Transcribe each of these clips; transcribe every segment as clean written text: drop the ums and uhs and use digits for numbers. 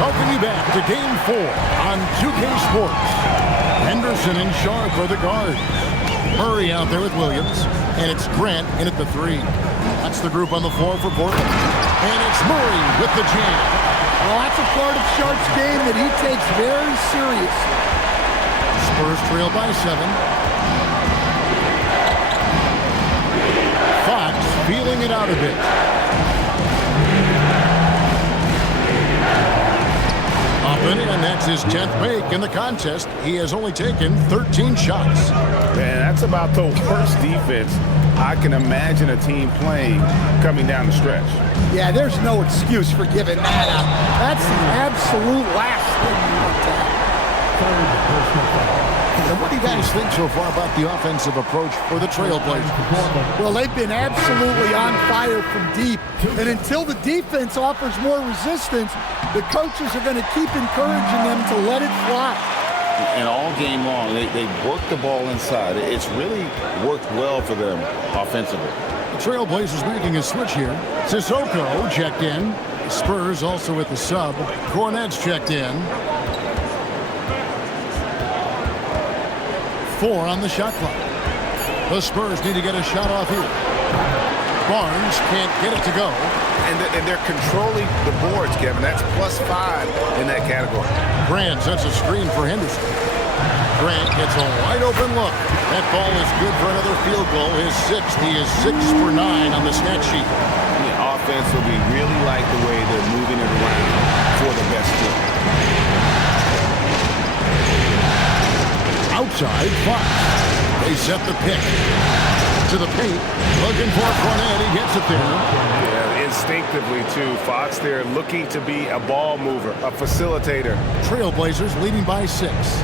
Welcome you back to Game 4 on 2K Sports. Henderson and Sharp are the guards. Murray out there with Williams. And it's Grant in at the 3. That's the group on the floor for Portland. And it's Murray with the jam. Well, that's a part of Sharp's game that he takes very seriously. Spurs trail by 7. Fox feeling it out a bit. And that's his 10th make in the contest. He has only taken 13 shots. Man, that's about the worst defense I can imagine a team playing coming down the stretch. Yeah, there's no excuse for giving that up. That's the absolute last thing you want to have. And what do you guys think so far about the offensive approach for the Trailblazers? Well, they've been absolutely on fire from deep. And until the defense offers more resistance, the coaches are going to keep encouraging them to let it fly. And all game long, they work the ball inside. It's really worked well for them offensively. The Trailblazers making a switch here. Sissoko checked in. Spurs also with the sub. Cornet's checked in. 4 on the shot clock. The Spurs need to get a shot off here. Barnes can't get it to go. And they're controlling the boards, Kevin. That's +5 in that category. Grant sets a screen for Henderson. Grant gets a wide open look. That ball is good for another field goal. His 6th. He is 6 for 9 on the stat sheet. The offense will be really like the way they're moving it around for the best team. Outside, Fox. They set the pick. To the paint. Looking for Cornet. He gets it there. Yeah, instinctively, too. Fox there looking to be a ball mover, a facilitator. Trailblazers leading by 6.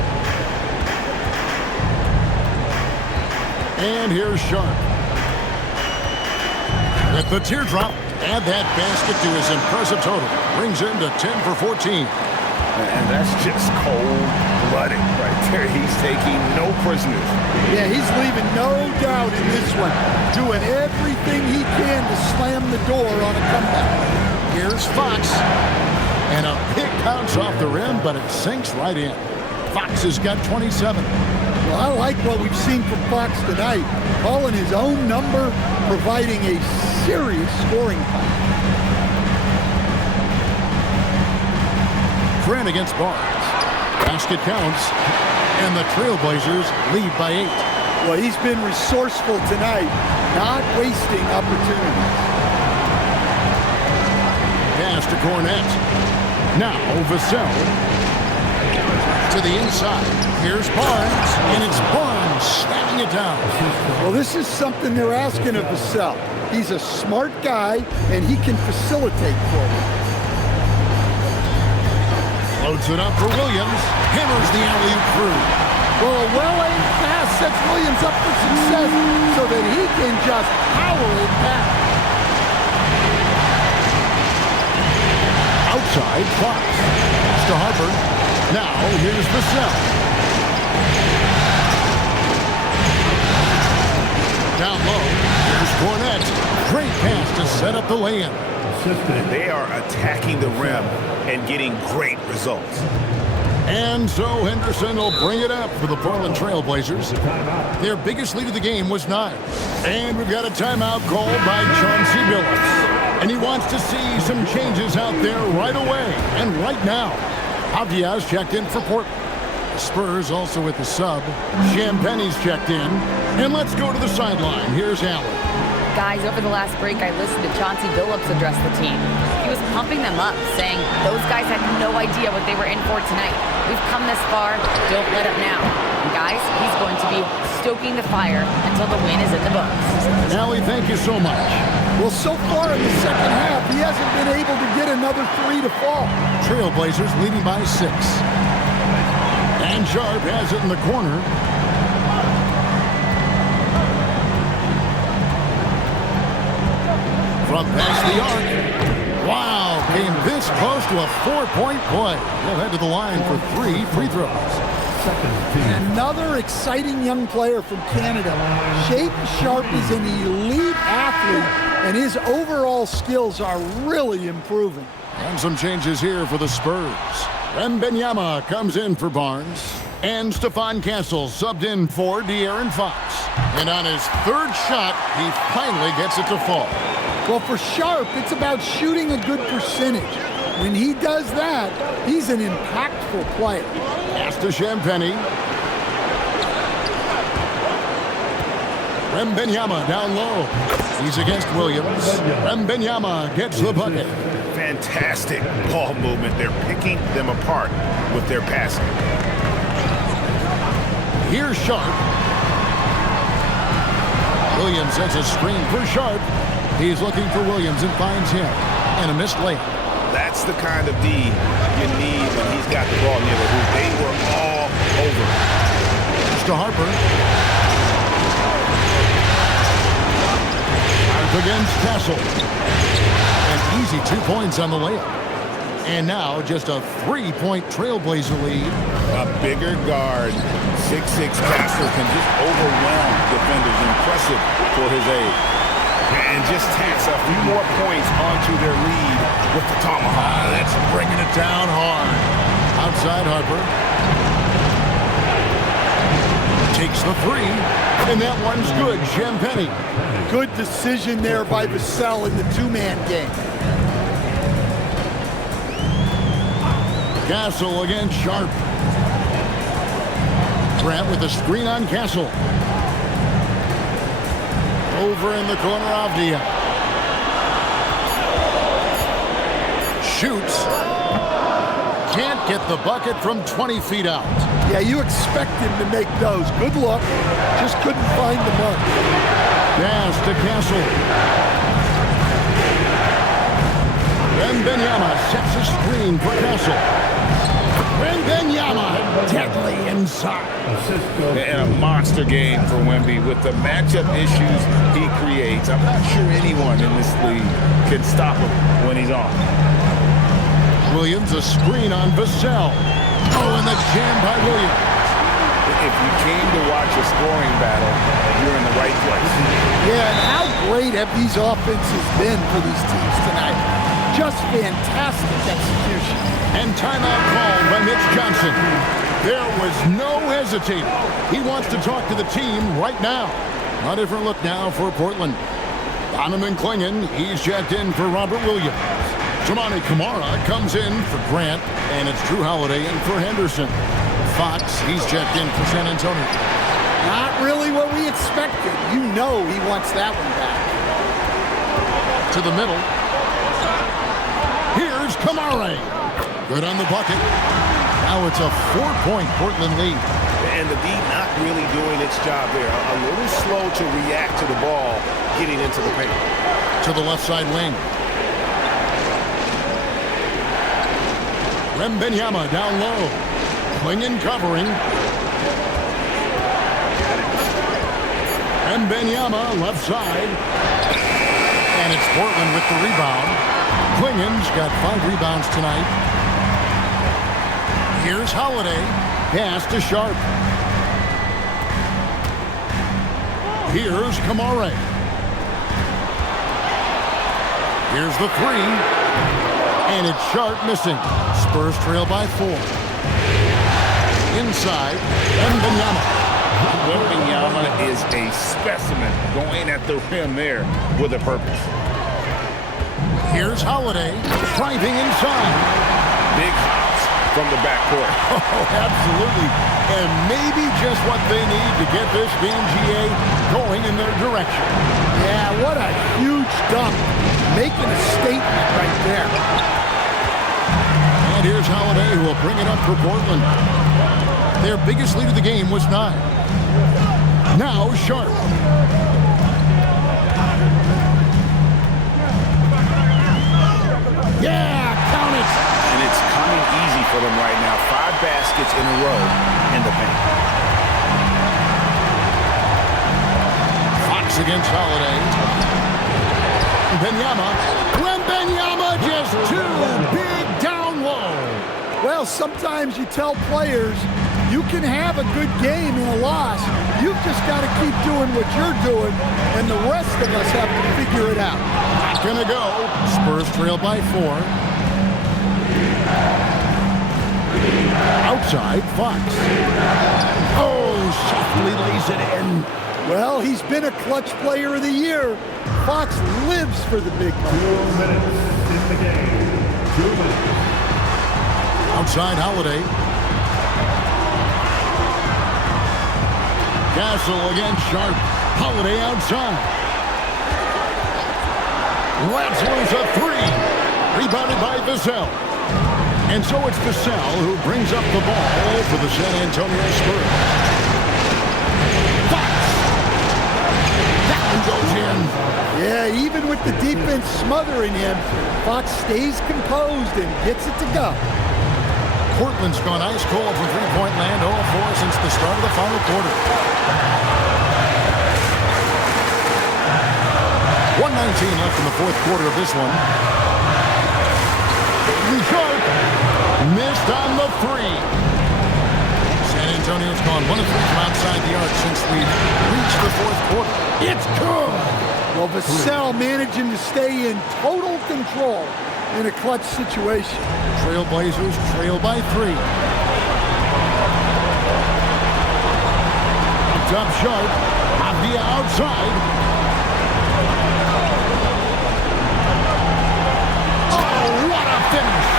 And here's Sharp. With the teardrop, add that basket to his impressive total. Brings him to 10 for 14. And that's just cold-blooded right there. He's taking no prisoners. Yeah, he's leaving no doubt in this one. Doing everything he can to slam the door on a comeback. Here's Fox. And a big bounce off the rim, but it sinks right in. Fox has got 27. Well, I like what we've seen from Fox tonight. Calling his own number, providing a serious scoring power. Grant against Barnes. Basket counts. And the Trailblazers lead by 8. Well, he's been resourceful tonight, not wasting opportunities. Pass to Cornet. Now Vassell. To the inside. Here's Barnes. And it's Barnes slamming it down. Well, this is something they're asking of Vassell. He's a smart guy, and he can facilitate for them. Loads it up for Williams. Hammers the alley-oop through. Well, a well-aimed pass sets Williams up for success so that he can just power it back. Outside, Fox. To Harper. Now, here's Vassell. Down low, here's Cornet. Great pass to set up the lay-in. They are attacking the rim and getting great results. And so Henderson will bring it up for the Portland Trailblazers. Their biggest lead of the game was 9. And we've got a timeout called by Chauncey Billups. And he wants to see some changes out there right away and right now. Avia's checked in for Portland. The Spurs also with the sub. Champagne's checked in. And let's go to the sideline. Here's Allen. Guys, over the last break, I listened to Chauncey Billups address the team. He was pumping them up, saying those guys had no idea what they were in for tonight. We've come this far, don't let up now. And guys, he's going to be stoking the fire until the win is in the books. Allie, thank you so much. Well, so far in the second half, he hasn't been able to get another 3 to fall. Trailblazers leading by 6. And Sharp has it in the corner. From past the arc. Wow, came this close to a 4-point play. He'll head to the line for 3 free throws. Another exciting young player from Canada. Shaden Sharp is an elite athlete, and his overall skills are really improving. And some changes here for the Spurs. Wembanyama comes in for Barnes. And Stephon Castle subbed in for De'Aaron Fox. And on his third shot, he finally gets it to fall. Well, for Sharp, it's about shooting a good percentage. When he does that, he's an impactful player. Pass to Champagnie. Wembanyama down low. He's against Williams. Wembanyama gets the bucket. Fantastic ball movement. They're picking them apart with their passing. Here's Sharp. Williams sets a screen for Sharp. He's looking for Williams and finds him. And a missed layup. That's the kind of D you need when he's got the ball near the hoop. They were all over. To Harper. Harper against Castle. An easy 2 points on the layup. And now just a 3-point Trailblazer lead. A bigger guard, 6'6" Castle can just overwhelm defenders. Impressive for his age. And just tacks a few more points onto their lead with the tomahawk. That's bringing it down hard. Outside Harper. Takes the three. And that one's good. Champagnie. Good decision there by Vassell in the two-man game. Castle against Sharp. Grant with a screen on Castle. Over in the corner, Avdia. Shoots. Can't get the bucket from 20 feet out. Yeah, you expect him to make those. Good look. Just couldn't find the mark. Pass to Castle. Wembanyama sets a screen for Castle. Wembanyama deadly inside. And a monster game for Wemby with the matchup issues he creates. I'm not sure anyone in this league can stop him when he's on. Williams, a screen on Vassell. Oh, and the jam by Williams. If you came to watch a scoring battle, you're in the right place. Yeah, and how great have these offenses been for these teams tonight? Just fantastic execution. And timeout called by Mitch Johnson. There was no hesitating. He wants to talk to the team right now. A different look now for Portland. Donovan Clingan, he's checked in for Robert Williams. Jamani Kamara comes in for Grant, and it's Drew Holiday in for Henderson. Fox, he's checked in for San Antonio. Not really what we expected. You know he wants that one back. To the middle. Here's Kamara. Good on the bucket. Now it's a 4-point Portland lead. And the D not really doing its job there. A little slow to react to the ball getting into the paint. To the left side wing. Wembanyama down low. Clingan covering. Wembanyama left side. And it's Portland with the rebound. Clingan's got 5 rebounds tonight. Here's Holiday. Pass to Sharp. Here's Kamara. Here's the three. And it's Sharp missing. Spurs trail by 4. Inside, Wembanyama. Wembanyama is a specimen going at the rim there with a purpose. Here's Holiday driving inside. Big hops from the backcourt. Oh, absolutely. And maybe just what they need to get this game, GA, going in their direction. Yeah, what a huge dunk. Making a statement right there. And here's Holiday, who will bring it up for Portland. Their biggest lead of the game was 9. Now Sharp. Yeah, count it. And it's coming easy for them right now. 5 baskets in a row in the paint. Fox against Holiday. Wembanyama just too big down low. Well, sometimes you tell players you can have a good game in a loss. You've just got to keep doing what you're doing, and the rest of us have to figure it out. Not gonna go. Spurs trail by 4. Outside, Fox. Oh, softly lays it in. Well, he's been a clutch player of the year. Fox lives for the big play. 2 minutes in the game. 2 minutes. Outside, Holiday. Castle against Sharp. Holiday outside. Lets loose a three. Rebounded by Vassell. And so it's Vassell who brings up the ball for the San Antonio Spurs. Fox. That one goes in. Yeah, even with the defense smothering him, Fox stays composed and gets it to go. Portland's gone ice cold from three-point land, 0-4 since the start of the final quarter. 1:19 left in the fourth quarter of this one. Sharp missed on the three. San Antonio's gone 1 of 3 from outside the arc since we've reached the fourth quarter. It's good. Well, Vassell managing to stay in total control in a clutch situation. Trailblazers trail by 3. Up top, Sharp. Avdia outside. Finish.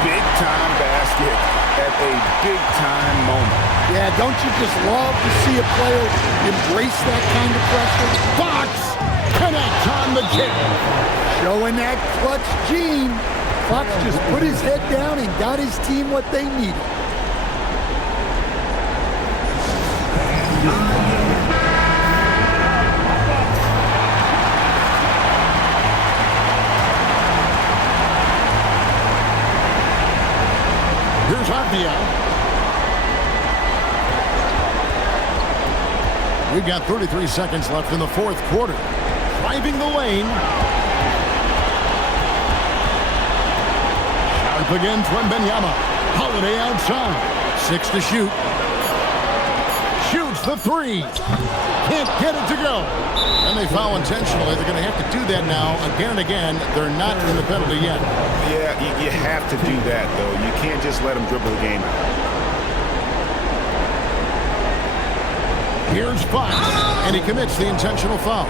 Big-time basket at a big-time moment. Yeah, don't you just love to see a player embrace that kind of pressure? Fox connects on the kick. Showing that clutch gene. Fox just put his head down and got his team what they needed. Here's Avdia. We've got 33 seconds left in the fourth quarter. Driving the lane. Sharp again, Wembanyama. Holiday outside. 6 to shoot. Shoots the three. Can't get it to go. And they foul intentionally. They're going to have to do that now again and again. They're not in the penalty yet. Yeah, you have to do that, though. You can't just let them dribble the game out. Here's Fox, and he commits the intentional foul.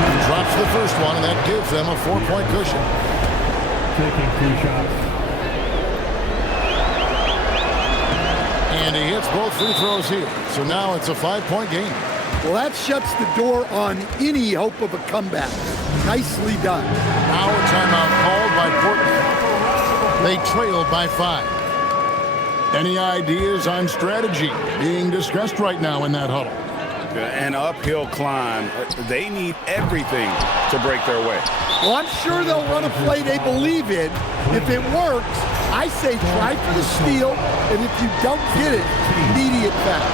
He drops the first one, and that gives them a 4-point cushion. Taking 2 shots. And he hits both free throws here. So now it's a 5-point game. Well, that shuts the door on any hope of a comeback. Nicely done. Now a timeout called by Portland. They trailed by 5. Any ideas on strategy being discussed right now in that huddle? An uphill climb. They need everything to break their way. Well, I'm sure they'll run a play they believe in. If it works, I say try for the steal, and if you don't get it, immediate foul.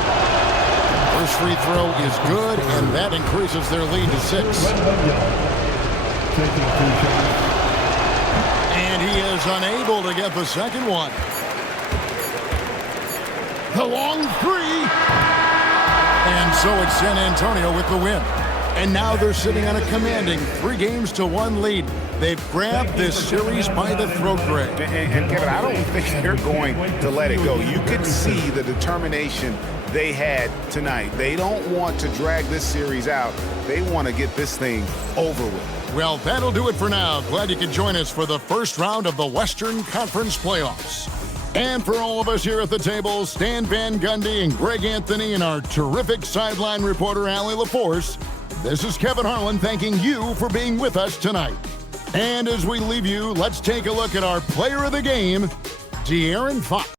First free throw is good, and that increases their lead to 6. Taking 2 shots. And he is unable to get the second one. The long three. And so it's San Antonio with the win. And now they're sitting on a commanding 3-1 lead. They've grabbed this series by the throat, Greg. And Kevin, I don't think they're going to let it go. You can see the determination they had tonight. They don't want to drag this series out. They want to get this thing over with. Well, that'll do it for now. Glad you could join us for the first round of the Western Conference playoffs. And for all of us here at the table, Stan Van Gundy and Greg Anthony and our terrific sideline reporter, Allie LaForce, this is Kevin Harlan thanking you for being with us tonight. And as we leave you, let's take a look at our player of the game, De'Aaron Fox.